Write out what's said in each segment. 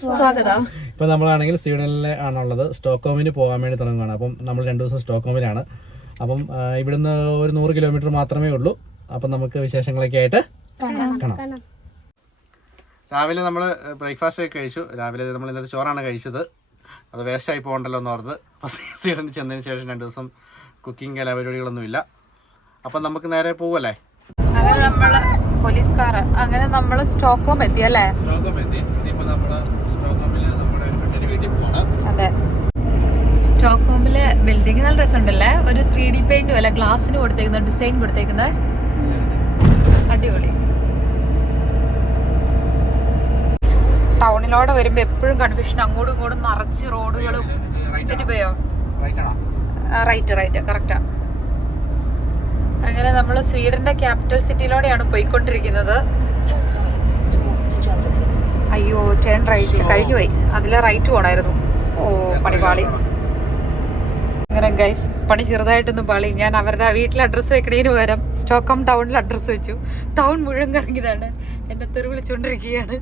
സ്വാഗതം. ഇപ്പൊ നമ്മളാണെങ്കിൽ സ്വീഡനിലെ ആണുള്ളത്. സ്റ്റോക്കോമിന് പോകാൻ വേണ്ടി തുടങ്ങുകയാണ്. അപ്പം നമ്മൾ രണ്ടു ദിവസം സ്റ്റോക്കോമിലാണ് അപ്പം ഇവിടുന്ന് ഒരു നൂറ് കിലോമീറ്റർ മാത്രമേ ഉള്ളൂ. അപ്പം നമുക്ക് വിശേഷങ്ങളൊക്കെ ആയിട്ട് കാണാം. രാവിലെ നമ്മൾ ബ്രേക്ക്ഫാസ്റ്റ് ഒക്കെ കഴിച്ചു. രാവിലെ നമ്മൾ ഇന്നലെ ചോറാണ് കഴിച്ചത്. അത് വേസ്റ്റ് ആയി പോകണ്ടല്ലോ എന്ന് ഓർത്ത്. അപ്പോൾ സ്വീഡനിൽ ചെന്നതിന് ശേഷം രണ്ട് ദിവസം കുക്കിംഗ് എല്ലാ പരിപാടികളൊന്നുമില്ല. അപ്പം നമുക്ക് നേരെ പോകുമല്ലേ അങ്ങനെ നമ്മൾ പോലീസ് കാർ അങ്ങനെ നമ്മൾ സ്റ്റോക്കോം എത്തി അല്ലേ? അതെ. സ്റ്റോക്കോമിലെ ബിൽഡിംഗ് നല്ല രസമുണ്ടല്ലേ? ഒരു ത്രീ ഡി പെയിന്റും അല്ല ഗ്ലാസ്സിന് കൊടുത്തേക്കുന്ന ഡിസൈൻ കൊടുത്തേക്കുന്ന. അടിപൊളി. ടൗണിലോടെ വരുമ്പോ എപ്പോഴും കൺഫ്യൂഷൻ അങ്ങോട്ടും ഇങ്ങോട്ടും നിറച്ച് റോഡുകളും തെറ്റിപ്പോയോ? റൈറ്റ് റൈറ്റ് കറക്റ്റാ അങ്ങനെ നമ്മൾ സ്വീഡന്റെ ക്യാപിറ്റൽ സിറ്റിയിലൂടെയാണ് പോയിക്കൊണ്ടിരിക്കുന്നത്. അയ്യോ ടേൺ റൈറ്റ് കഴിഞ്ഞുപോയി. അതിലെ റൈറ്റ് പോണായിരുന്നു. ഓ പണി പാളി. അങ്ങനെ ഗൈസ് പണി ചെറുതായിട്ടൊന്നും പാളി. ഞാൻ അവരുടെ വീട്ടിൽ അഡ്രസ്സ് വെക്കണേന് പകരം സ്റ്റോക്കം ടൗണിൽ അഡ്രസ്സ് വെച്ചു. ടൗൺ മുഴുവൻ കറങ്ങിയതാണ്. എന്നെ തെറി വിളിച്ചുകൊണ്ടിരിക്കുകയാണ്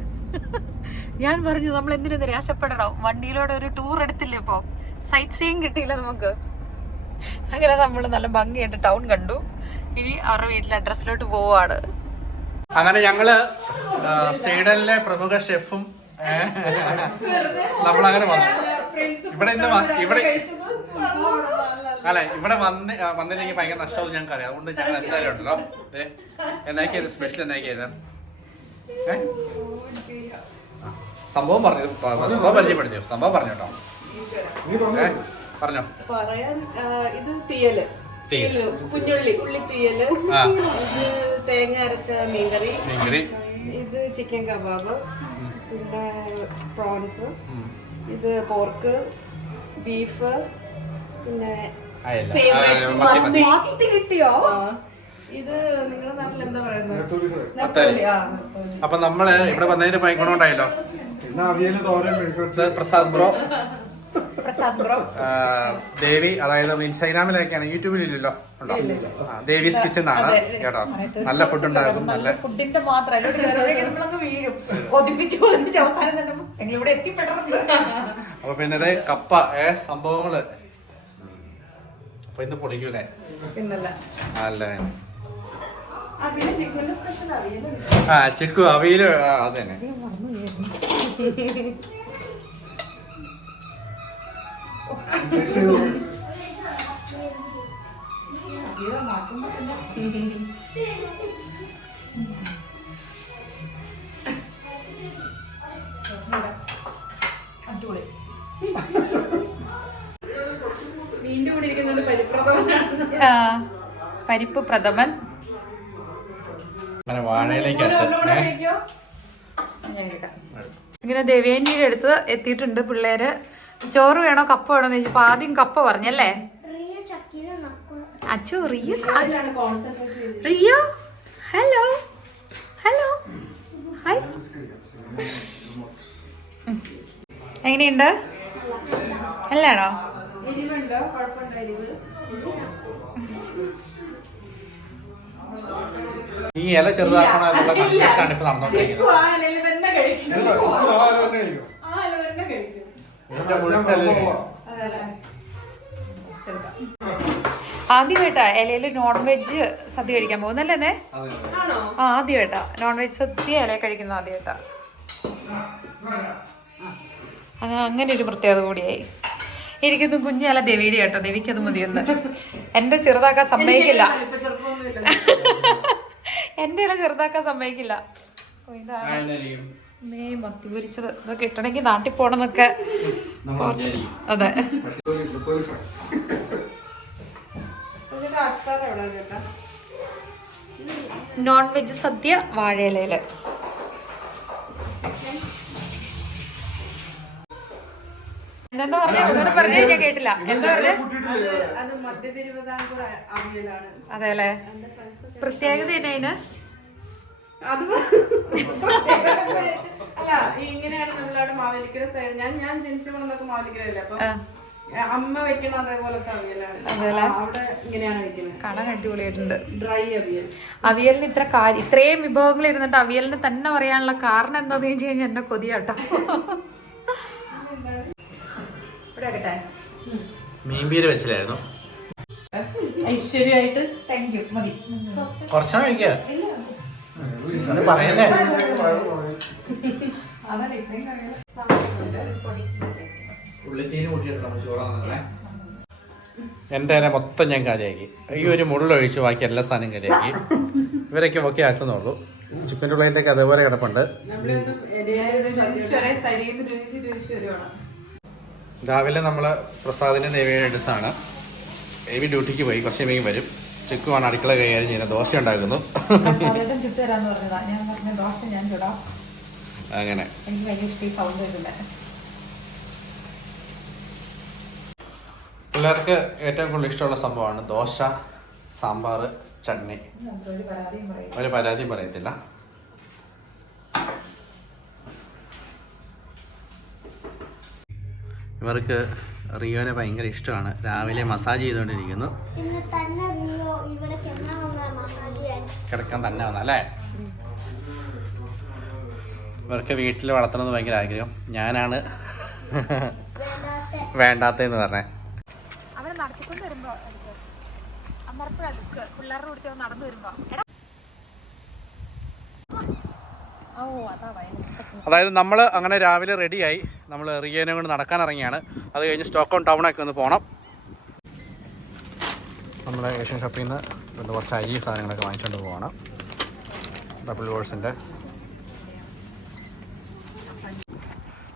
ഞാൻ പറഞ്ഞു നമ്മൾ എന്തിനു നിരാശപ്പെടണോ വണ്ടിയിലൂടെ ഒരു ടൂർ എടുത്തില്ലേ ഇപ്പോ? സൈറ്റ് സീയിങ് കിട്ടിയില്ല നമുക്ക്. അങ്ങനെ നമ്മൾ നല്ല ഭംഗിയായിട്ട് ടൗൺ കണ്ടു. ഇനി അവരുടെ വീട്ടിലെ അഡ്രസ്സിലോട്ട് പോവാണ്. അങ്ങനെ ഞങ്ങൾ സ്വീഡനിലെ പ്രമുഖ ഷെഫും നമ്മളങ്ങനെ വന്നു. ഇവിടെ ഇന്ന് ഇവിടെ അല്ല ഇവിടെ വന്ന് വന്നില്ലെങ്കിൽ ഭയങ്കര നഷ്ടവും ഞങ്ങൾക്ക് അറിയാം അതുകൊണ്ട് ഞങ്ങൾ എന്തായാലും ഉണ്ടല്ലോ. എന്നായിരിക്കും സ്പെഷ്യൽ എന്നായിരിക്കും? സംഭവം പറഞ്ഞു സംഭവം പരിചയപ്പെടുത്തിയോ? സംഭവം പറഞ്ഞു കേട്ടോ. പറഞ്ഞോ. പറയാൻ ഇത് തീയൽ, കുഞ്ഞുള്ളി ഉള്ളി തീയൽ. ആ. ഇത് തേങ്ങ അരച്ച മീൻകറി. മീൻകറി. ഇത് ചിക്കൻ കബാബ്. പിന്നെ പ്രോൺസ്. ഇത് പോർക്ക് ബീഫ് പിന്നെ മത്തി, കിട്ടിയോ? ഇത് നിങ്ങളുടെ നാട്ടിൽ എന്താ പറയുന്നത്. അപ്പൊ നമ്മൾ ഇവിടെ വന്നതിന് ഇത് പ്രസാദ് ബ്രോ. പ്രസാദ് ബ്രോ. ദേവി അതായത് ഇൻസ്റ്റാഗ്രാമിലൊക്കെയാണ് യൂട്യൂബിലില്ലല്ലോ ഉണ്ടോ? ദേവീസ് കിച്ചൺ ആണ് കേട്ടോ. നല്ല ഫുഡ് ഉണ്ടാകും നല്ല ഫുഡിന്റെ മാത്രം. വീഴും. കൊതിപ്പിച്ച് കൊതിപ്പിച്ച് അവസാനം തന്നെ ഞങ്ങൾ ഇവിടെ എത്തിപ്പെട്ടിട്ടുണ്ട് അപ്പൊ പിന്നെ അതെ കപ്പ ഏ സംഭവങ്ങൾ. അപ്പൊ ഇത് പൊളിക്കൂലേ? പിന്നല്ല അല്ല? ആ പിന്നെ ചിക്കന്റെ സ്പെഷ്യൽ അറിയില്ല ആ ചിക്കു അവിയൽ ആ, അത് പരിപ്പ് പ്രഥമൻ. ഇങ്ങനെ ദേവേന്യടുത്ത് അടുത്ത് എത്തിയിട്ടുണ്ട് പിള്ളേര്. ചോറ് വേണോ കപ്പ വേണോ എന്ന് ചോദിച്ചപ്പോ ആദ്യം കപ്പ പറഞ്ഞല്ലേ? റിയ റിയോ നക്കും അച്ചു റിയ അതിലാണ് കോൺസെൻട്രേറ്റ് ചെയ്തത്? Rio hello hello hi. എങ്ങനെയുണ്ട്? അല്ലാണോ ഈ ഇല ചെറുതാക്കണോ എന്നുള്ള കൺഫ്യൂഷൻ ആണ് ഇപ്പൊ നടന്നുകൊണ്ടിരിക്കുന്നത് ആദ്യമായിട്ടാ ഇലയിൽ നോൺ വെജ് സദ്യ കഴിക്കാൻ പോകുന്നല്ലേ അതെ ആണോ? ആ ആദ്യമായിട്ടാ. നോൺ വെജ് സദ്യ ഇല കഴിക്കുന്ന ആദ്യമായിട്ടാ. അങ്ങനെ അങ്ങനെ ഒരു പ്രത്യേകത കൂടിയായി. എനിക്കൊന്നും കുഞ്ഞല്ല ദേവിയുടെ കേട്ടോ. ദേവിക്ക് അത് മതിയെന്ന്. എന്റെ ചെറുതാക്കാൻ സമ്മതിക്കില്ല. എന്റെ ഇല ചെറുതാക്കാൻ സമ്മതിക്കില്ല. ഓ, ഇതാണ്. മേ മത്തി പൊരിച്ചത്. ഇതൊക്കെ കിട്ടണമെങ്കിൽ നാട്ടിൽ വിചാരിക്കും. അതെ. നോൺ വെജ് സദ്യ വാഴയിലയിൽ. എന്താ പറഞ്ഞ? ഒന്നുകൂടെ പറഞ്ഞേ ഞാൻ കേട്ടില്ല. എന്താ പറഞ്ഞേ? അത് അല്ലേ പ്രത്യേകത തന്നെ അതിന് അത് അല്ല ഇങ്ങനെയാണ് നമ്മളവിടെ മാവേലിക്കര സൈഡ് ഞാൻ ഞാൻ ജനിച്ചു വളർന്നൊക്കെ മാവേലിക്കരല്ലേ അപ്പൊ. അമ്മ വെക്കണ അതേപോലത്തെ അവിയലാണ്. കാണാൻ അടിപൊളിയായിട്ടുണ്ട്. ഡ്രൈ അവിയൽ. അവിയലിന് ഇത്ര കാര്യം ഇത്രയും വിഭവങ്ങൾ ഇരുന്നിട്ട് അവിയലിന് തന്നെ പറയാനുള്ള കാരണം എന്താന്ന് വെച്ച് കഴിഞ്ഞാൽ എന്റെ കൊതിയാട്ടോ. ഇവിടെ വെക്കട്ടെ മീൻപീര് വെച്ചില്ലായിരുന്നു. ഐശ്വര്യമായിട്ട്. താങ്ക് യു മതി. കുറച്ചാ കഴിക്കുക പറയല്ലേ ഉള്ളിത്തീന് എന്റെ തന്നെ മൊത്തം ഞാൻ കാര്യമാക്കി. ഈ ഒരു മുള്ളൊഴിച്ച് ബാക്കി എല്ലാ സാധനം കാര്യമാക്കി. ഇവരൊക്കെ ഒക്കെ ആക്കുന്നുള്ളൂ. ചിക്കന്റെ ഉള്ളിലേക്ക് അതേപോലെ കിടപ്പുണ്ട്. രാവിലെ നമ്മൾ പ്രസാദിന്റെ ദേവിയുടെ അടുത്താണ് ദേവി ഡ്യൂട്ടിക്ക് പോയി. കുറച്ച് സമയം വരും. ചിക്കുവാണ് അടുക്കള കൈകാര്യം ചെയ്യുന്നത്. ദോശ ഉണ്ടാക്കുന്നു. അങ്ങനെ. പിള്ളേർക്ക് ഏറ്റവും കൂടുതൽ ഇഷ്ടമുള്ള സംഭവമാണ് ദോശ സാമ്പാർ ചട്നി. ഒരു പരാതിയും പറയത്തില്ല. ഇവർക്ക് റിയോനെ ഭയങ്കര ഇഷ്ടമാണ്. രാവിലെ മസാജ് ചെയ്തുകൊണ്ടിരിക്കുന്നു. കിടക്കാൻ തന്നെ വന്ന അല്ലേ? ഇവർക്ക് വീട്ടിൽ വളർത്തണമെന്ന് ഭയങ്കര ആഗ്രഹം. ഞാനാണ് വേണ്ടാത്തെന്ന് പറഞ്ഞേ. അവനെ നടത്തിക്കൊണ്ട് വരുമ്പോ കൂടി നടന്നു വരുമ്പോ എടാ ഓ അതാ ഭയങ്കര അതായത് നമ്മൾ അങ്ങനെ രാവിലെ റെഡിയായി നമ്മൾ റിയേനെ കൊണ്ട് നടക്കാൻ ഇറങ്ങിയാണ്. അത് കഴിഞ്ഞ് ഓൺ ടൗണൊക്കെ ഒന്ന് പോകണം നമ്മുടെ ഏഷ്യൻ ഷോപ്പിൽ നിന്ന് കുറച്ച് അരി സാധനങ്ങളൊക്കെ വാങ്ങിച്ചുകൊണ്ട് പോകണം ഡബിൾ വേഴ്സിന്റെ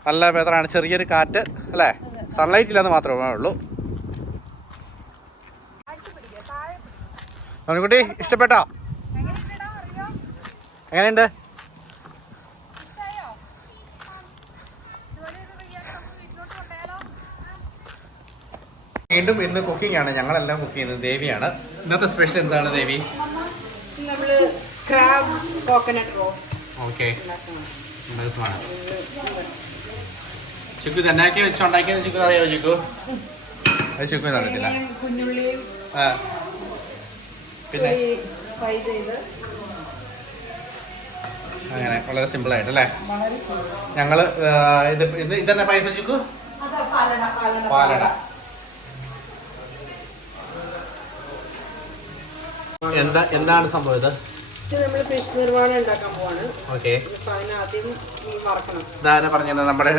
നല്ല വെതറാണ് ചെറിയൊരു കാറ്റ് അല്ലേ? സൺലൈറ്റ് ഇല്ലെന്ന് മാത്രമേ ഉള്ളൂ. അവനുകുട്ടി ഇഷ്ടപ്പെട്ടോ? എങ്ങനെയുണ്ട്? വീണ്ടും ഇന്ന് കുക്കിംഗ് ആണ്. ഞങ്ങളെല്ലാം കുക്ക് ചെയ്യുന്നത് ദേവിയാണ്. ഇന്നത്തെ സ്പെഷ്യൽ എന്താണ് Devi? Crab coconut roast okay chikoo തന്നാക്കി വെച്ചുണ്ടാക്കിയത് ചിക്കു അറിയാമോ ചുക്കു? അത് ചുക്കു അറിയത്തില്ല. പിന്നെ? അങ്ങനെ വളരെ സിമ്പിൾ ആയിട്ട് അല്ലേ? ഞങ്ങൾ ഇത് ഇത് ഇതന്നെ പൈസ ചുക്കു? പാലട. എന്താ എന്താണ് സംഭവം നമ്മൾ ഫിഷ് നിർവാണം ഉണ്ടാക്കാൻ പോവാണ്. ഓക്കെ ഇതാരാ പറഞ്ഞത്? നമ്മുടെ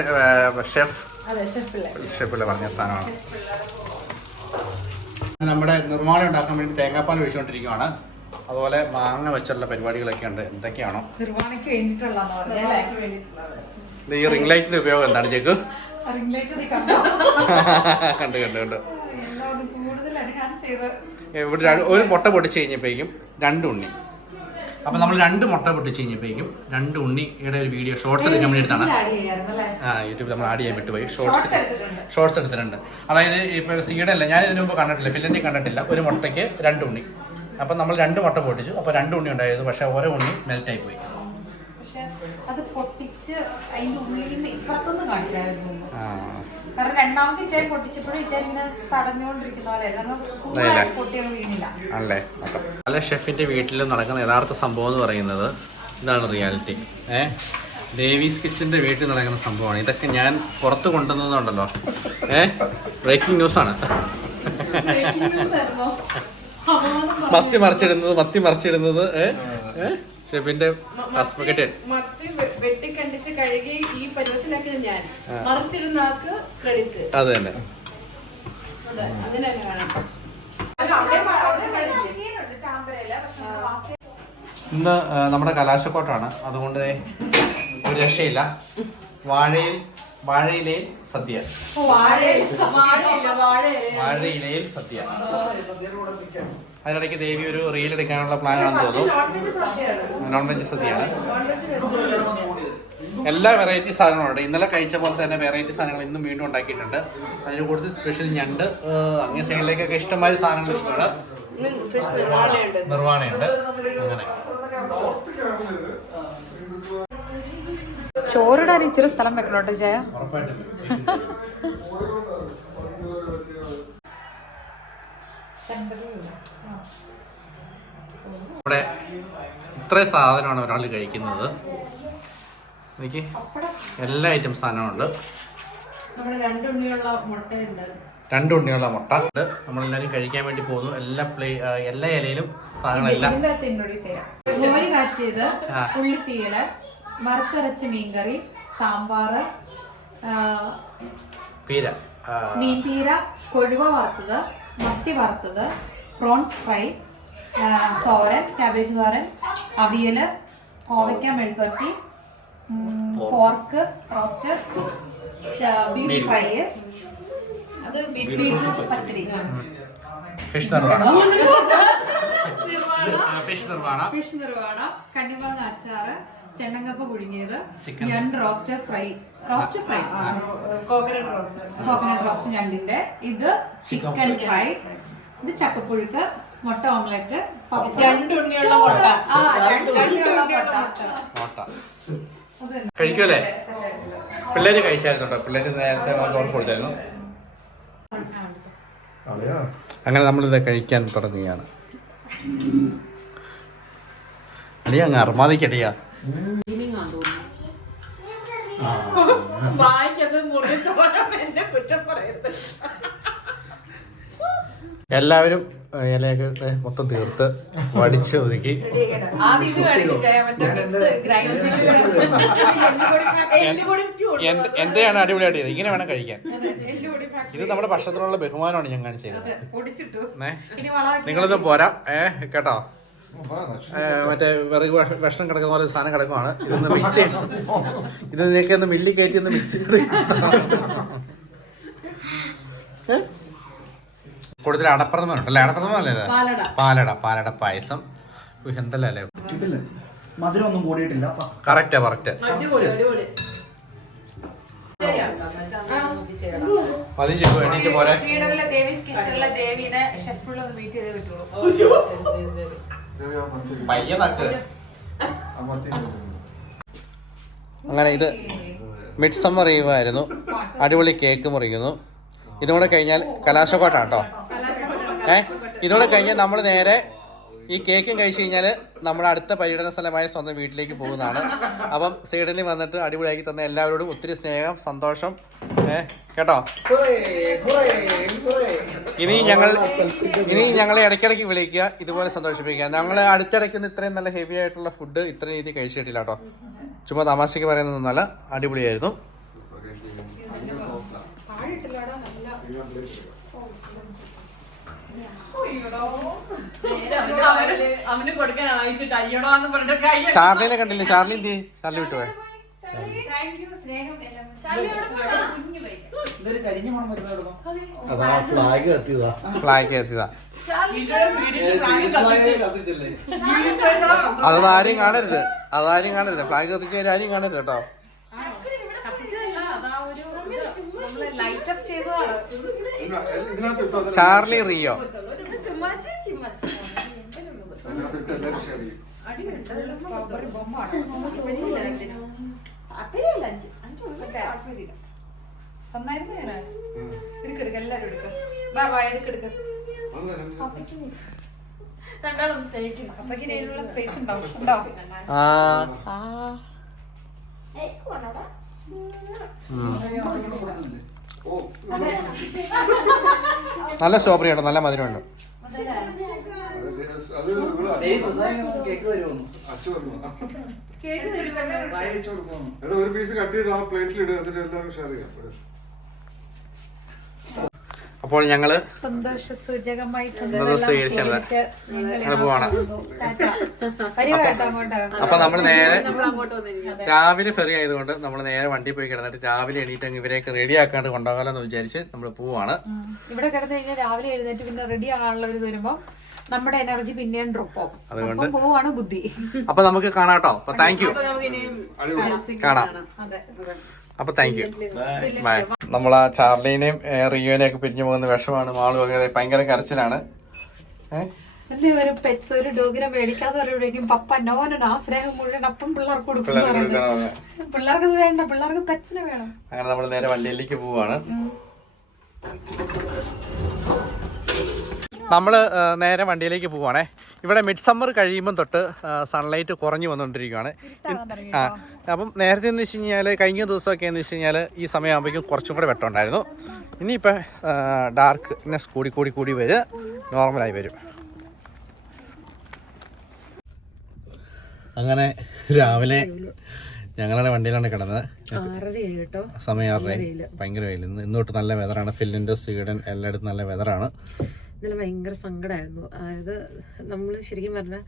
ഷെഫ് അതെ ഷെഫില്ലേ ഷെഫിൽ പറഞ്ഞ സാധനമാണ്. നമ്മുടെ നിർമ്മാണം ഉണ്ടാക്കാൻ വേണ്ടി തേങ്ങാപ്പാൽ ഒഴിച്ചുകൊണ്ടിരിക്കുകയാണ് അതുപോലെ മാങ്ങ വെച്ചുള്ള പരിപാടികളൊക്കെ ഉണ്ട്. എന്തൊക്കെയാണോ? ഈ റിംഗ് ലൈറ്റിന്റെ ഉപയോഗം എന്താണ് ചേക്ക് കണ്ടോ? കണ്ടു കണ്ടു ഇവിടെ ഒരു മുട്ട പൊട്ടിച്ച് കഴിഞ്ഞപ്പോഴേക്കും രണ്ട് ഉണ്ണി. അപ്പൊ നമ്മൾ രണ്ട് മുട്ട പൊട്ടിച്ച് കഴിഞ്ഞപ്പോഴേക്കും രണ്ട് ഉണ്ണിയുടെ ഒരു വീഡിയോ ഷോർട്സ് എടുക്കാൻ വേണ്ടി എടുത്താണ് ആ യൂട്യൂബിൽ നമ്മൾ ആഡ് ചെയ്യാൻ വിട്ടുപോയി ഷോർട്സ് എടുത്തിട്ടുണ്ട്. ഷോർട്സ് എടുത്തിട്ടുണ്ട്. അതായത് ഇപ്പോൾ സീഡ അല്ല ഞാൻ ഇതിനു മുമ്പ് കണ്ടിട്ടില്ല ഫില്ലന്റെ കണ്ടിട്ടില്ല. ഒരു മുട്ടയ്ക്ക് രണ്ട് ഉണ്ണി. അപ്പം നമ്മൾ രണ്ട് മുട്ട പൊട്ടിച്ചു. അപ്പോൾ രണ്ട് ഉണ്ണി ഉണ്ടായത് പക്ഷേ ഓരോ ഉണ്ണി മെൽറ്റ് ആയി പോയി അത് പൊട്ടിച്ച് അതിന്റെ ഉള്ളിൽ നിന്ന് ഇപ്പുറത്തൊന്നും കാണിക്കായിരുന്നു ആ. രണ്ടാമത്തെ ഇച്ചാൻ പൊട്ടിച്ചപ്പോഴും ഇച്ചാൻ ഇങ്ങനെ തടഞ്ഞുകൊണ്ടിരിക്കുന്ന പോലെ കാരണം അതെ. full പൊട്ടിയൊന്നും വീണില്ല. ആണല്ലേ? നോക്കാം ഷെഫിന്റെ വീട്ടിൽ നടക്കുന്ന യഥാർത്ഥ സംഭവം എന്ന് പറയുന്നത് ഇതാണ് റിയാലിറ്റി. ഏ? ഡേവീസ് കിച്ചന്റെ വീട്ടിൽ നടക്കുന്ന സംഭവമാണ്. ഇതൊക്കെ ഞാൻ പുറത്ത് കൊണ്ടുവന്നതുണ്ടല്ലോ. ഏ? ബ്രേക്കിംഗ് ന്യൂസ് ആണ്. മത്തി മറിച്ചിടുന്നത് മത്തി മറിച്ചിടുന്നത് ഏ? ഷെഫിന്റെ ഹസ്ബൻഡ് കഴുകി ഈ പരുവത്തിലാക്കിയത് ഞാൻ. മറിച്ചിടുന്ന ആൾക്ക് ക്രെഡിറ്റ് അത് തന്നെ. അങ്ങനെ ഇന്ന് നമ്മുടെ കലാശക്കോട്ടാണ്. അതുകൊണ്ട് ഒരു രക്ഷയില്ല. വാഴയിൽ വാഴയിലയിൽ സദ്യ. വാഴയിലയിൽ സദ്യ. അതിനിടയ്ക്ക് ദേവി ഒരു റീൽ എടുക്കാനുള്ള പ്ലാൻ ആണെന്ന് തോന്നുന്നു. നോൺ വെജ് സദ്യയാണ്. എല്ലാ വെറൈറ്റി സാധനങ്ങളുണ്ട്. ഇന്നലെ കഴിച്ച പോലെ തന്നെ വെറൈറ്റി സാധനങ്ങൾ ഇന്നും വീണ്ടും ഉണ്ടാക്കിയിട്ടുണ്ട്. അതിന് കൂടുതൽ സ്പെഷ്യൽ ഞണ്ട് അങ്ങനെ സൈഡിലേക്കൊക്കെ ഇഷ്ടമായ സാധനങ്ങൾ ഇപ്പോഴുണ്ട് നിർവാണയുണ്ട്. അങ്ങനെ. ചോറിടാൻ ഇച്ചിരി സ്ഥലം വെക്കണോട്ടെ ജയ. ഇവിടെ ഇത്രയും സാധനമാണ് ഒരാൾ കഴിക്കുന്നത്. എനിക്ക് എല്ലാ ഐറ്റം സാധനമുണ്ട് രണ്ട് ഉണ്ണിയുള്ള മുട്ട. ഉണ്ട് നമ്മളെല്ലാവരും കഴിക്കാൻ വേണ്ടി പോകുന്നു. എല്ലാ പ്ലേ എല്ലാ ഇലയിലും സാധനങ്ങളെല്ലാം. മോര് കാച്ചിയത്. ഉള്ളിത്തീയൽ വറുത്തരച്ച മീൻകറി സാമ്പാറ് പീര മീൻപീര കൊഴുവ വറുത്തത് മത്തി വറുത്തത് പ്രോൺസ് ഫ്രൈ തോരൻ ക്യാബേജ് തോരൻ അവിയൽ കോവയ്ക്ക മെഴുകുവരട്ടി പോർക്ക് റോസ്റ്റ് ബീഫ് ഫ്രൈ അത് ബീറ്റ്റൂട്ട് പച്ചടി. Fish nirvana fish nirvana fish nirvana കണ്ണിമാങ്ങ അച്ചാറ് ചെണ്ണങ്കപ്പ പുഴുങ്ങിയത് ചിക്കൻ ഞണ്ട് roast fry roast fry coconut roast coconut roast ഞണ്ടിന്റെ. ഇത് ചിക്കൻ ഫ്രൈ ഇത് ചക്കപ്പുഴുക്ക് മുട്ട ഓംലെറ്റ് രണ്ടുണ്ണിയുള്ള മുട്ട. ആ രണ്ട് ഉണ്ണിയുള്ള മുട്ട. മുട്ട. കഴിക്കുമല്ലേ പിള്ളേര് കഴിച്ചായിരുന്നുണ്ടോ പിള്ളേര് നേരത്തെ ഓർഡർ കൊടുത്തായിരുന്നു. അങ്ങനെ നമ്മളിത് കഴിക്കാൻ തുടങ്ങുകയാണ്. അടിയ അങ്ങ് അർമാദിക്കടിയ വായിക്കത് മുറിച്ചോരം എന്നെ കുറ്റം പറയരുത് എല്ലാവരും ഇലയൊക്കെ മൊത്തം തീർത്ത് വടിച്ച് ഒതുക്കി. എന്തെയാണ് എന്റെയാണ് അടിപൊളിയായിട്ട് ചെയ്തത്. ഇങ്ങനെ വേണം കഴിക്കാൻ. ഇത് നമ്മുടെ ഭക്ഷണത്തിനുള്ള ബഹുമാനമാണ് ഞാൻ കാണിച്ചത് നിങ്ങളിത് പോരാ. ഏ കേട്ടോ? മറ്റേ വിറക് വിഷം കിടക്കുന്ന പോലെ സാധനം കിടക്കുവാണ്. ഇതൊന്ന് മിക്സ് ചെയ്യണം ഇത് നിനക്ക് ഒന്ന് മില്ലി കയറ്റി ഒന്ന് മിക്സ് ചെയ്ത് ഏ? കൂടുതൽ അടപ്രഥമ ഉണ്ടല്ലേ അടപ്രഥമ അല്ലേ ഇത്? പാലട. പാലട പാലട പായസം. ഉയ്യ്, എന്തല്ലേ അല്ലേ? മധുരം ഒന്നും കൂടിയിട്ടില്ല. Correct correct. അടിപൊളി അടിപൊളി. മതി ചെയ്തു എണീറ്റ് പോരെ. ദേവീസ് കിച്ചണിലെ ദേവീനെ ഷെഫുള്ള ഒന്ന് മീറ്റ് ചെയ്ത് വിട്ടുള്ളൂ പയ്യെ നക്ക് അങ്ങനെ ഇത് മിഡ് സമ്മർ ഈവ് ആയിരുന്നു. അടിപൊളി കേക്ക് മുറിക്കുന്നു. ഇതുകൂടെ കഴിഞ്ഞാൽ കലാശക്കോട്ടാണ് കേട്ടോ. ഏ? ഇതോടെ കഴിഞ്ഞാൽ നമ്മൾ നേരെ ഈ കേക്കും കഴിച്ചു കഴിഞ്ഞാൽ നമ്മൾ അടുത്ത പര്യടന സ്ഥലമായ സ്വന്തം വീട്ടിലേക്ക് പോകുന്നതാണ്. അപ്പം സ്വീഡനിൽ വന്നിട്ട് അടിപൊളിയാക്കി തന്ന എല്ലാവരോടും ഒത്തിരി സ്നേഹം സന്തോഷം. ഏ കേട്ടോ? ഇനി ഞങ്ങൾ ഇനി ഞങ്ങളെ ഇടയ്ക്കിടയ്ക്ക് വിളിക്കുക ഇതുപോലെ സന്തോഷിപ്പിക്കുക. ഞങ്ങൾ അടുത്തിടയ്ക്ക് ഇത്രയും നല്ല ഹെവി ആയിട്ടുള്ള ഫുഡ് ഇത്രയും രീതി കഴിച്ചിട്ടില്ല കേട്ടോ. ചുമ്മാ തമാശയ്ക്ക് പറയുന്നതൊന്നല്ല അടിപൊളിയായിരുന്നു. അവന് കൊടുക്കാൻ അയച്ചിട്ട് അയ്യടാന്ന് പറഞ്ഞിട്ട് കൈ ചാർലിനെ കണ്ടില്ല ചാർലി എന്തി ചാർലി അതാരും വരുന്ന അതാ ഫ്ലാഗ് കത്തിയതാ. ഫ്ലാഗ് കത്തിയതാ. ആരും കാണരുത്. അതാരും കാണരുത്. ഫ്ലാഗ് കത്തിച്ചവര് ആരും കാണരുത് കേട്ടോ. ലൈറ്റ് അപ്പ് ചെയ്തതാണ്. Charlie Rio. രണ്ടാളും സ്നേഹിക്കുന്നു അപ്പൊ സ്പേസ് ഉണ്ടാവും. ഉണ്ടാവും ആ. നല്ല സ്ട്രോബെറി ഉണ്ടോ. നല്ല മധുരമുണ്ട് ഒരു പീസ് കട്ട് ചെയ്ത് ആ പ്ലേറ്റിൽ ഇടുക എന്നിട്ട് എല്ലാവരും ഷെയർ ചെയ്യാം. അപ്പോൾ ഞങ്ങൾ. അപ്പൊ നമ്മൾ നേരെ രാവിലെ ഫെറി ആയതുകൊണ്ട് നമ്മൾ നേരെ വണ്ടി പോയി കിടന്നിട്ട് രാവിലെ എണീറ്റ് അങ്ങ് ഇവരെയൊക്കെ റെഡി ആക്കാണ്ട് കൊണ്ടുപോകാലെന്ന് വിചാരിച്ച് നമ്മൾ പോവാണ്. ഇവിടെ കിടന്നു കഴിഞ്ഞാൽ രാവിലെ എഴുന്നേറ്റ് പിന്നെ റെഡി ആകാനുള്ള ഒരു വരുമ്പോ നമ്മുടെ എനർജി പിന്നെയും ഡ്രോപ്പ് ആവും. അതുകൊണ്ട് പോവാണ് ബുദ്ധി. അപ്പൊ നമുക്ക് കാണാട്ടോ. കേട്ടോ അപ്പൊ താങ്ക് യു കാണാം. അതെ. അപ്പൊ താങ്ക് യു ബൈ നമ്മൾ ആ ചാർലീനെയും റിയോനെ റിയോനെയും ഒക്കെ പിരിഞ്ഞു പോകുന്ന വിഷമാണ്. മാളും ഒക്കെ ഭയങ്കര കരച്ചിലാണ്. ഒരു പെറ്റ്സ് ഒരു ഡോഗിനെ മേടിക്കാതെ പറയുമ്പോഴേക്കും പപ്പ നോനൻ ആ സ്നേഹം മുഴുവൻ അപ്പം പിള്ളേർക്ക് കൊടുക്കും എന്ന് പറയുന്നത്. പിള്ളേർക്ക് വേണ്ട പിള്ളേർക്ക് പെറ്റ്സിനെ വേണം. അങ്ങനെ നമ്മൾ നേരെ വണ്ടിയിലേക്ക് പോവാണ്. നമ്മൾ നേരെ വണ്ടിയിലേക്ക് പോവാണേ. ഇവിടെ മിഡ് സമ്മർ കഴിയുമ്പം തൊട്ട് സൺലൈറ്റ് കുറഞ്ഞു വന്നുകൊണ്ടിരിക്കുകയാണ് ആ അപ്പം നേരത്തെ എന്ന് വെച്ച് കഴിഞ്ഞാൽ കഴിഞ്ഞ ദിവസമൊക്കെ എന്ന് വെച്ച് കഴിഞ്ഞാൽ ഈ സമയമാകുമ്പോഴേക്കും കുറച്ചും കൂടെ വെട്ടമുണ്ടായിരുന്നു. ഇനിയിപ്പോൾ ഡാർക്ക്നെസ് കൂടി കൂടി കൂടി വരും നോർമലായി വരും. അങ്ങനെ രാവിലെ ഞങ്ങളുടെ വണ്ടിയിലാണ് കിടന്നത്. സമയം ആറര ഭയങ്കര വെയിൽ ഇന്ന് ഇന്നോട്ട് നല്ല വെതറാണ് ഫിൻലൻഡ് സ്വീഡൻ എല്ലായിടത്തും നല്ല വെതറാണ് ഇന്നലെ ഭയങ്കര സങ്കടമായിരുന്നു അതായത് നമ്മൾ ശരിക്കും പറഞ്ഞാൽ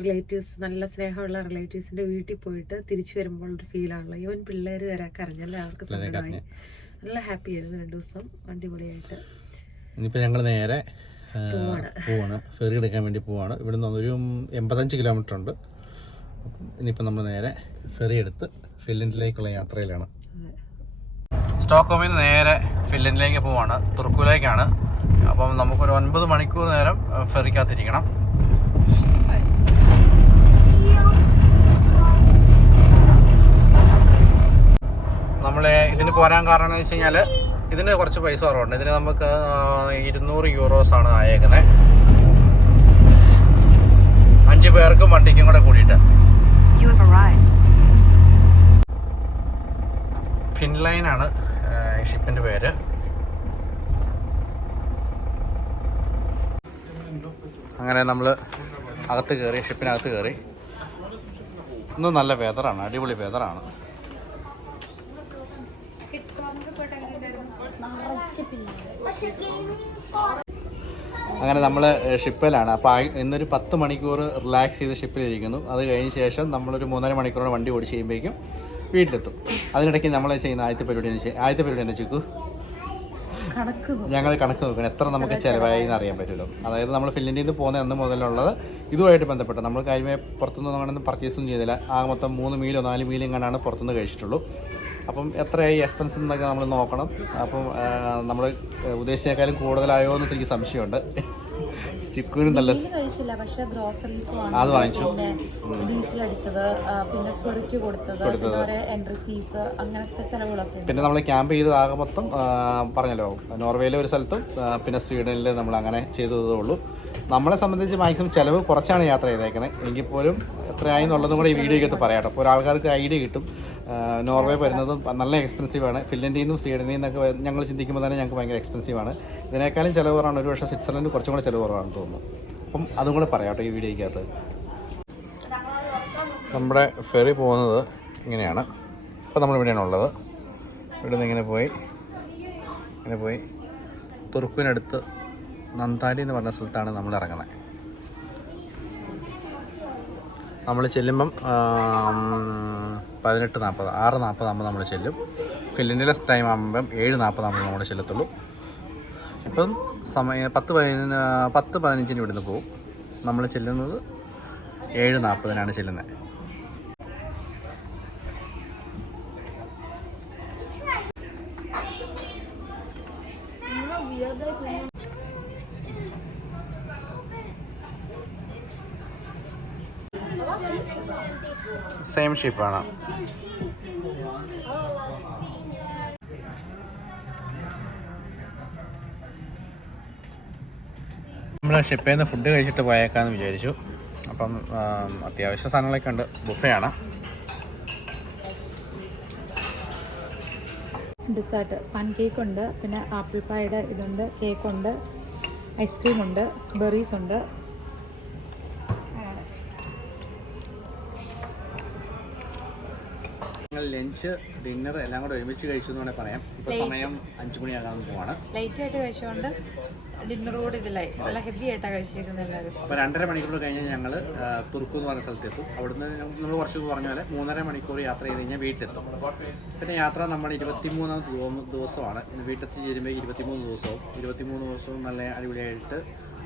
റിലേറ്റീവ്സ് നല്ല സ്നേഹമുള്ള റിലേറ്റീവ്സിന്റെ വീട്ടിൽ പോയിട്ട് തിരിച്ചു വരുമ്പോൾ ഒരു ഫീലാണല്ലോ ഈവൻ പിള്ളേർ വരെ കരഞ്ഞല്ലേ അവർക്ക് സങ്കടമായി. നല്ല ഹാപ്പി ആയിരുന്നു രണ്ടു ദിവസം. അടിപൊളിയായിട്ട്. ഇനിയിപ്പോൾ ഞങ്ങൾ നേരെ പോവാണ്. ഫെറി എടുക്കാൻ വേണ്ടി പോവാണ്. ഇവിടെ നിന്ന് ഒരു എൺപത്തഞ്ച് കിലോമീറ്റർ ഉണ്ട്. ഇനിയിപ്പോൾ നമ്മൾ നേരെ ഫെറി എടുത്ത് ഫിൻലൻഡിലേക്കുള്ള യാത്രയിലാണ്. സ്റ്റോക്ക്ഹോമിൽ നിന്ന് നേരെ ഫിൻലൻഡിലേക്ക് പോവാണ്. തുർക്കുലേക്കാണ്. അപ്പം നമുക്കൊരു ഒൻപത് മണിക്കൂർ നേരം ഫെറിക്കകത്തിരിക്കണം. നമ്മൾ ഇതിന് പോരാൻ കാരണം എന്ന് വെച്ച് കഴിഞ്ഞാൽ ഇതിന് കുറച്ച് പൈസ കുറവുണ്ട്. ഇതിന് നമുക്ക് ഇരുന്നൂറ് യൂറോസ് ആണ് ആയേക്കുന്നത് അഞ്ച് പേർക്കും വണ്ടിക്കും കൂടെ കൂടിയിട്ട്. ഫിൻലൈൻ ആണ് ഷിപ്പിന്റെ പേര്. അങ്ങനെ നമ്മൾ അകത്ത് കയറി ഷിപ്പിനകത്ത് കയറി ഇന്ന് നല്ല വെതറാണ് അടിപൊളി വെതറാണ് അങ്ങനെ നമ്മൾ ഷിപ്പിലാണ്. അപ്പോൾ ഇന്നൊരു പത്ത് മണിക്കൂർ റിലാക്സ് ചെയ്ത് ഷിപ്പിലിരിക്കുന്നു. അത് കഴിഞ്ഞ ശേഷം നമ്മളൊരു മൂന്നര മണിക്കൂറോടെ വണ്ടി ഓടിച്ച് കഴിയുമ്പോഴേക്കും വീട്ടിലെത്തും. അതിനിടയ്ക്ക് നമ്മൾ ചെയ്യുന്ന ആദ്യത്തെ പരിപാടി എന്ന് വെച്ചാൽ ആദ്യത്തെ പരിപാടി എന്ന് വെച്ചു കണക്ക് ഞങ്ങൾ കണക്ക് നോക്കണം എത്ര നമുക്ക് ചിലവായി എന്ന് അറിയാൻ പറ്റുമല്ലോ അതായത് നമ്മൾ ഫിൻലൻഡിൽ നിന്ന് പോകുന്ന അന്ന് മുതലുള്ളത് ഇതുമായിട്ട് ബന്ധപ്പെട്ട് നമ്മൾ കാര്യമായി പുറത്തുനിന്ന് അങ്ങനെ പർച്ചേസും ചെയ്തില്ല. ആ മൊത്തം മൂന്ന് മീലോ നാല് മീലോ എങ്ങനെയാണ് പുറത്തുനിന്ന് കഴിച്ചിട്ടുള്ളൂ. അപ്പം എത്രയായി എക്സ്പെൻസ് എന്നൊക്കെ നമ്മൾ നോക്കണം. അപ്പം നമ്മൾ ഉദ്ദേശിച്ചേക്കാളും കൂടുതലായോ എന്ന് എനിക്ക് സംശയമുണ്ട്. ചിക്കുവിനും നല്ല കഴിച്ചില്ല. പക്ഷെ ഗ്രോസറീസ് അത് വാങ്ങിച്ചു. ഡീസൽ അടിച്ചത് പിന്നെ ഫെറിക്ക് കൊടുത്തത് എൻട്രി ഫീസ് അങ്ങനത്തെ ചെലവുകളൊക്കെ പിന്നെ നമ്മൾ ക്യാമ്പ് ചെയ്തത് ആകെ മൊത്തം പറഞ്ഞല്ലോ നോർവേയിലെ ഒരു സ്ഥലത്തും പിന്നെ സ്വീഡനിൽ നമ്മൾ അങ്ങനെ ചെയ്തതേ ഉള്ളൂ. നമ്മളെ സംബന്ധിച്ച് മാക്സിമം ചിലവ് കുറച്ചാണ് യാത്ര ചെയ്തേക്കുന്നത് എങ്കിൽ പോലും എത്രയായി എന്നുള്ളതും കൂടെ ഈ വീഡിയോയ്ക്കകത്ത് പറയാം അപ്പോൾ ഒരാൾക്കാർക്ക് ഐഡിയ കിട്ടും. നോർവേ വരുന്നതും നല്ല എക്സ്പെൻസീവ് ആണ്. ഫിൻലൻഡിൽ നിന്നും സ്വീഡനിൽ നിന്നൊക്കെ ഞങ്ങൾ ചിന്തിക്കുമ്പോൾ തന്നെ ഞങ്ങൾക്ക് ഭയങ്കര എക്സ്പെൻസീവ് ആണ്. ഇതിനേക്കാളും ചിലവ് കുറവാണ്. ഒരു പക്ഷേ സ്വിറ്റ്സർലൻഡ് കുറച്ചും കൂടെ ചിലവ് കുറവാണെന്ന് തോന്നുന്നു. അപ്പം അതും കൂടെ പറയാം കേട്ടോ ഈ വീഡിയോയ്ക്കകത്ത് നമ്മുടെ ഫെറി പോകുന്നത് ഇങ്ങനെയാണ്. ഇപ്പോൾ നമ്മൾ ഇവിടെയാണ് ഉള്ളത്. ഇവിടെ നിന്ന് ഇങ്ങനെ പോയി. ഇങ്ങനെ പോയി. തുർക്കിനടുത്ത് നന്താലി എന്ന് പറഞ്ഞ സ്ഥലത്താണ് നമ്മൾ ഇറങ്ങുന്നത് നമ്മൾ ചെല്ലുമ്പം പതിനെട്ട് നാൽപ്പത് ആറ് നാൽപ്പതാകുമ്പോൾ നമ്മൾ ചെല്ലും. ഫിലിൻഡിലെ ടൈം ആകുമ്പം ഏഴ് നാൽപ്പതാകുമ്പോൾ നമ്മൾ ചെല്ലത്തുള്ളൂ. ഇപ്പം സമയം പത്ത് പതിനൊന്ന് പത്ത് പതിനഞ്ചിന് ഇവിടുന്ന് പോകും. നമ്മൾ ചെല്ലുന്നത് ഏഴ് നാൽപ്പതിനാണ് ചെല്ലുന്നത് ഷിപ്പാണ് നമ്മൾ ഷിപ്പിൽ നിന്ന് ഫുഡ് കഴിച്ചിട്ട് പോയേക്കാന്ന് വിചാരിച്ചു. അപ്പം അത്യാവശ്യ സാധനങ്ങളൊക്കെ ഉണ്ട്. ബുഫയാണ്. ഡിസേർട്ട് പാൻ കേക്ക് ഉണ്ട്. പിന്നെ ആപ്പിൾ പായുടെ ഇതുണ്ട്. കേക്കുണ്ട് ഐസ്ക്രീം ഉണ്ട്. ബെറീസ് ഉണ്ട്. ലഞ്ച് ഡിന്നർ എല്ലാം കൂടെ ഒരുമിച്ച് കഴിച്ചു എന്ന് വേണമെങ്കിൽ പറയാം. ഇപ്പൊ സമയം അഞ്ചു മണിയാകാൻ പോവാണ്. ലൈറ്റ് ആയിട്ട് കഴിച്ചുകൊണ്ട് ഡിന്നർ കൂടി ഇതിലായി. നല്ല ഹെവി ആയിട്ടാണ് കഴിച്ചിരിക്കുന്നത് എല്ലാവരും. രണ്ടര മണിക്കൂർ കഴിഞ്ഞാൽ ഞങ്ങൾ തുർക്കു എന്ന് പറഞ്ഞ സ്ഥലത്തെത്തും. അവിടുന്ന് നമ്മൾ കുറച്ച് പറഞ്ഞ പോലെ മൂന്നര മണിക്കൂർ യാത്ര ചെയ്ത് കഴിഞ്ഞാൽ വീട്ടിലെത്തും. പിന്നെ യാത്ര നമ്മൾ ഇരുപത്തിമൂന്നാം ദിവ- ദിവസമാണ്. ഇന്ന് വീട്ടിലെത്തി ചേരുമ്പോൾ ഇരുപത്തിമൂന്ന് ദിവസവും ഇരുപത്തിമൂന്ന് ദിവസവും നല്ല അടിപൊളിയായിട്ട്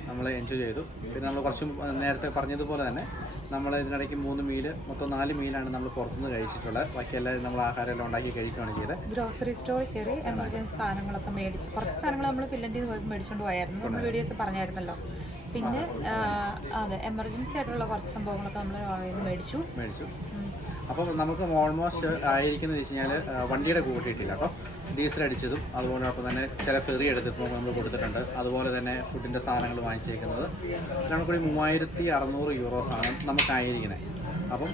നമ്മൾ എൻജോയ് ചെയ്തു. പിന്നെ നമ്മൾ കുറച്ചും നേരത്തെ പറഞ്ഞതുപോലെ തന്നെ നമ്മൾ ഇതിനിടയ്ക്ക് മൂന്ന് മീൽ മൊത്തം നാല് മീലാണ് നമ്മൾ പുറത്തുനിന്ന് കഴിച്ചിട്ടുള്ളത്. ബാക്കിയെല്ലാം നമ്മൾ ആഹാരം എല്ലാം ഉണ്ടാക്കി കഴിക്കുകയാണ് ചെയ്തത്. ഗ്രോസറി സ്റ്റോറിൽ കയറി എമർജൻസി സാധനങ്ങളൊക്കെ മേടിച്ച് കുറച്ച് സാധനങ്ങൾ നമ്മൾ ഫില്ലൻഡിൽ പോയി മേടിച്ചുകൊണ്ട് പോയായിരുന്നു. നമ്മൾ വീഡിയോസ് പറഞ്ഞായിരുന്നല്ലോ. പിന്നെ അതെ എമർജൻസി ആയിട്ടുള്ള കുറച്ച് സംഭവങ്ങളൊക്കെ നമ്മൾ ഓൺലൈനിൽ മേടിച്ചു. മേടിച്ചു. ഉം. അപ്പം നമുക്ക് ഓൾമോസ്റ്റ് ആയിരിക്കുന്നത് വെച്ച് കഴിഞ്ഞാൽ വണ്ടിയുടെ കൂട്ടിയിട്ടില്ല കേട്ടോ. ഡീസൽ അടിച്ചതും അതുപോലൊപ്പം തന്നെ ചില ഫെറി എടുത്തിട്ട് നമ്മൾ കൊടുത്തിട്ടുണ്ട്. അതുപോലെ തന്നെ ഫുഡിന്റെ സാധനങ്ങൾ വാങ്ങിച്ചേക്കുന്നത്. നമുക്കൊരു മൂവായിരത്തി അറുന്നൂറ് യൂറോസാണ് നമുക്കായിരിക്കുന്നത് അപ്പം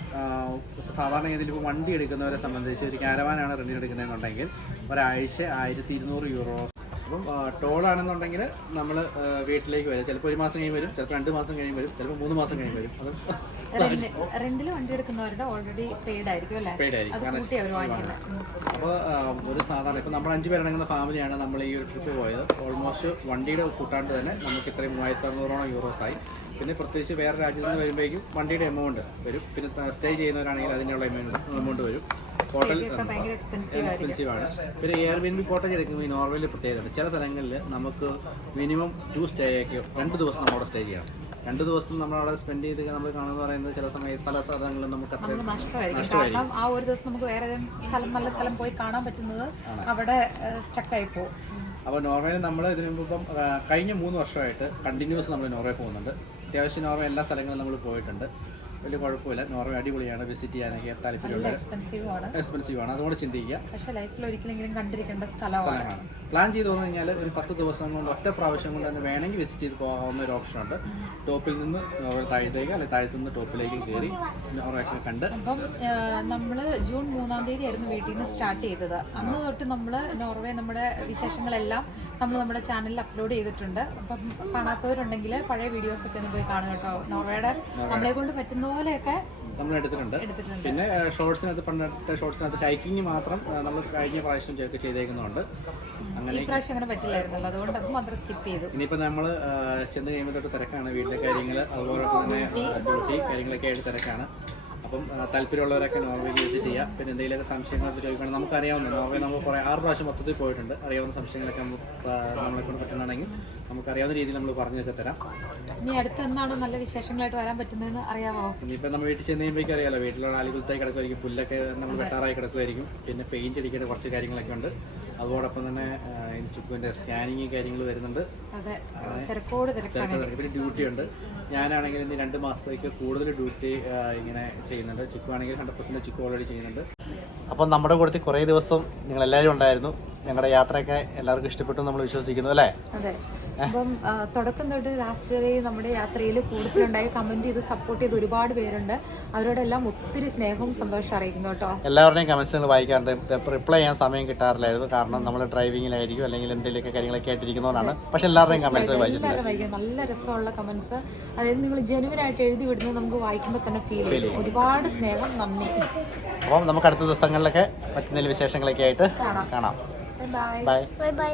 സാധാരണ ഗതിയിൽ ഇപ്പോൾ വണ്ടി എടുക്കുന്നവരെ സംബന്ധിച്ച് ഒരു ക്യാരവാനാണ് റെന്റിന് എടുക്കുന്നതെന്നുണ്ടെങ്കിൽ ഒരാഴ്ച ആയിരത്തി ഇരുന്നൂറ് യൂറോ അപ്പം ടോൾ ആണെന്നുണ്ടെങ്കിൽ നമ്മൾ വീട്ടിലേക്ക് വരും. ചിലപ്പോൾ ഒരു മാസം കഴിയും വരും ചിലപ്പോൾ രണ്ട് മാസം കഴിയും വരും ചിലപ്പോൾ മൂന്ന് മാസം കഴിയും വരും. അത് റെന്റിൽ വണ്ടി എടുക്കുന്നവരുടെ ഓൾറെഡി പെയ്ഡ് ആയിരിക്കും അല്ലേ? പെയ്ഡ് ആയിരിക്കും. അപ്പോൾ ഒരു സാധാരണ ഇപ്പോൾ നമ്മൾ അഞ്ച് പേരടങ്ങുന്ന ഫാമിലിയാണ് നമ്മൾ ഈ ഒരു ട്രിപ്പ് പോയത്. ഓൾമോസ്റ്റ് വണ്ടിയുടെ കൂട്ടാണ്ട് തന്നെ നമുക്ക് ഇത്രയും മൂവായിരത്തി അറുന്നൂറോളം യൂറോസ് ആയി. പിന്നെ പ്രത്യേകിച്ച് വേറെ രാജ്യത്ത് നിന്ന് വരുമ്പോഴേക്കും വണ്ടിയുടെ എമൗണ്ട് വരും. പിന്നെ സ്റ്റേ ചെയ്യുന്നവരാണെങ്കിൽ അതിനുള്ള എമൗണ്ട് വരും. ഹോട്ടൽ എക്സ്പെൻസീവ് ആണ്. പിന്നെ എയർ ബി ബി കോട്ടേജ് എടുക്കുമ്പോൾ ഈ നോർവേയിൽ പ്രത്യേകത ചില സ്ഥലങ്ങളിൽ നമുക്ക് മിനിമം ടു സ്റ്റേ ഒക്കെ രണ്ട് ദിവസം നമ്മൾ അവിടെ സ്റ്റേ ചെയ്യണം. രണ്ട് ദിവസം നമ്മൾ അവിടെ സ്പെൻഡ് ചെയ്ത് നമ്മൾ കാണുന്ന പറയുന്നത് ചില സമയത്ത് സ്ഥല സ്ഥലങ്ങളിൽ നമുക്ക് അത്ര നഷ്ടമായിരിക്കും. ആ ഒരു ദിവസം നമുക്ക് വേറെ സ്ഥലം നല്ല സ്ഥലം പോയി കാണാൻ പറ്റുന്നത് അവിടെ സ്റ്റക്കായി പോകും. അപ്പോൾ നോർവേയിൽ നമ്മൾ ഇതിനു മുമ്പ് കഴിഞ്ഞ മൂന്ന് വർഷമായിട്ട് കണ്ടിന്യൂസ് നമ്മൾ നോർവേ പോകുന്നുണ്ട്. അത്യാവശ്യം ഓർമ്മ എല്ലാ സ്ഥലങ്ങളും നമ്മൾ പോയിട്ടുണ്ട്. വലിയ കുഴപ്പമില്ല. നോർവേ അടിപൊളിയാണ്. വിസിറ്റ് ചെയ്യാനൊക്കെ താല്പര്യമുള്ള എക്സ്പെൻസീവ് ആണ്. അതുകൊണ്ട് ചിന്തിക്കുക. പക്ഷേ ലൈഫിൽ ഒരിക്കലെങ്കിലും കണ്ടിരിക്കേണ്ട സ്ഥലമാണ്. പ്ലാൻ ചെയ്ത് വന്നു കഴിഞ്ഞാൽ ഒരു പത്ത് ദിവസം കൊണ്ട് ഒറ്റ പ്രാവശ്യം കൊണ്ട് തന്നെ വേണമെങ്കിൽ വിസിറ്റ് ചെയ്ത് പോകാവുന്ന ഒരു ഓപ്ഷൻ ഉണ്ട്. ടോപ്പിൽ നിന്ന് താഴത്തേക്ക് അല്ലെങ്കിൽ താഴത്തു നിന്ന് ടോപ്പിലേക്ക് കയറി നോർവേ ഒക്കെ കണ്ട് അപ്പം നമ്മൾ ജൂൺ മൂന്നാം തീയതി ആയിരുന്നു വീട്ടിൽ നിന്ന് സ്റ്റാർട്ട് ചെയ്തത്. അന്ന് തൊട്ട് നമ്മൾ നോർവേ നമ്മുടെ വിശേഷങ്ങളെല്ലാം നമ്മൾ നമ്മുടെ ചാനലിൽ അപ്ലോഡ് ചെയ്തിട്ടുണ്ട്. അപ്പം കാണാത്തവരുണ്ടെങ്കിൽ പഴയ വീഡിയോസ് ഒക്കെ ഒന്ന് പോയി കാണുക കേട്ടോ. നോർവേയുടെ നമ്മളെ കൊണ്ട് പറ്റുന്ന പോലെയൊക്കെ നമ്മൾ എടുത്തിട്ടുണ്ട്. പിന്നെ ഷോർട്സിനകത്ത് പണ്ടത്തെ ഷോർട്സിനകത്ത് ഹൈക്കിങ് മാത്രം നമ്മൾ കഴിഞ്ഞ പ്രാവശ്യം ചെയ്തേക്കുന്നുണ്ട് അങ്ങനെ പ്രാവശ്യം അങ്ങനെ പറ്റില്ലായിരുന്നല്ലോ. അതുകൊണ്ട് അത് മാത്രം സ്കിപ്പ് ചെയ്തു. ഇനിയിപ്പോൾ നമ്മൾ ചെന്ന് കഴിയുമ്പോൾ തൊട്ട് തിരക്കാണ്. വീട്ടിലെ കാര്യങ്ങൾ അതുപോലെ തന്നെ ഡ്യൂട്ടി കാര്യങ്ങളൊക്കെ ആയിട്ട് തിരക്കാണ്. അപ്പം താല്പര്യമുള്ളവരൊക്കെ നോർവേയിൽ വിസിറ്റ് ചെയ്യുക. പിന്നെ എന്തെങ്കിലുമൊക്കെ സംശയങ്ങളൊക്കെ ചോദിക്കണം നമുക്കറിയാവുന്ന നോർവേ നമ്മൾ കുറേ ആറ് പ്രാവശ്യം മൊത്തത്തിൽ പോയിട്ടുണ്ട്. അറിയാവുന്ന സംശയങ്ങളൊക്കെ ആ, നമ്മളെ കൊണ്ട് പറ്റുന്നുണ്ടെങ്കിൽ നമുക്കറിയാവുന്ന രീതിയിൽ നമ്മൾ പറഞ്ഞൊക്കെ തരാം. ഇനി അടുത്ത് എന്താണ് നല്ല വിശേഷങ്ങളായിട്ട് വരാൻ പറ്റുന്നതെന്ന് അറിയാമോ ഇനിയിപ്പോൾ നമ്മൾ വീട്ടിൽ ചെന്ന് കഴിയുമ്പോഴേക്കും അറിയാമല്ലോ വീട്ടിലുള്ള ആലുകുലത്തായി കിടക്കുമായിരിക്കും പുല്ലൊക്കെ നമ്മൾ വെട്ടാറായി കിടക്കുമായിരിക്കും. പിന്നെ പെയിന്റ് അടിക്കേണ്ട കുറച്ച് കാര്യങ്ങളൊക്കെ ഉണ്ട്. അതോടൊപ്പം തന്നെ ഇൻസ്റ്റിറ്റ്യൂട്ടിന്റെ സ്കാനിങ് കാര്യങ്ങൾ വരുന്നുണ്ട്. പിന്നെ ഡ്യൂട്ടി ഉണ്ട്. ഞാനാണെങ്കിൽ ഇനി രണ്ട് മാസത്തേക്ക് കൂടുതൽ ഡ്യൂട്ടി ഇങ്ങനെ ചെയ്യുന്നുണ്ട്. ചിക്കു ആണെങ്കിൽ ഹൺഡ്രഡ് പെർസെന്റ് ചിക്കു ഓൾറെഡി ചെയ്യുന്നുണ്ട്. അപ്പം നമ്മുടെ കൂട്ടത്തിൽ കുറേ ദിവസം നിങ്ങൾ എല്ലാവരും ഉണ്ടായിരുന്നു. ഞങ്ങളുടെ യാത്രയൊക്കെ എല്ലാവർക്കും ഇഷ്ടപ്പെട്ടു നമ്മൾ വിശ്വസിക്കുന്നു അല്ലേ? അതെ. അപ്പം തുടക്കം തൊട്ട് ലാസ്റ്റ് വരെ നമ്മുടെ യാത്രയിൽ കൂടുതലുണ്ടായി. കമന്റ് ചെയ്ത് സപ്പോർട്ട് ചെയ്ത് ഒരുപാട് പേരുണ്ട്. അവരോടെല്ലാം ഒത്തിരി സ്നേഹവും സന്തോഷം അറിയിക്കുന്നു കേട്ടോ. എല്ലാവരുടെയും കമന്റ്സ് നിങ്ങൾ വായിക്കാറുണ്ട്. റിപ്ലൈ ചെയ്യാൻ സമയം കിട്ടാറില്ലായിരുന്നു. കാരണം നമ്മൾ ഡ്രൈവിങ്ങിലായിരിക്കും അല്ലെങ്കിൽ എന്തെങ്കിലുമൊക്കെ കാര്യങ്ങളൊക്കെ ആയിട്ടിരിക്കുന്നതുകൊണ്ടാണ്. പക്ഷെ എല്ലാവരുടെയും കമന്റ്സ് വായിച്ചിട്ടുണ്ട്. വായിക്കും. നല്ല രസമുള്ള കമന്റ്സ് അതായത് നിങ്ങൾ ജെനുവിനായിട്ട് എഴുതി വിടുന്നത് നമുക്ക് വായിക്കുമ്പോൾ തന്നെ ഫീൽ ചെയ്യും. ഒരുപാട് സ്നേഹം നന്ദി. അപ്പം നമുക്ക് അടുത്ത ദിവസങ്ങളിലൊക്കെ പറ്റുന്ന വിശേഷങ്ങളൊക്കെ ആയിട്ട് കാണാം. Bye bye bye bye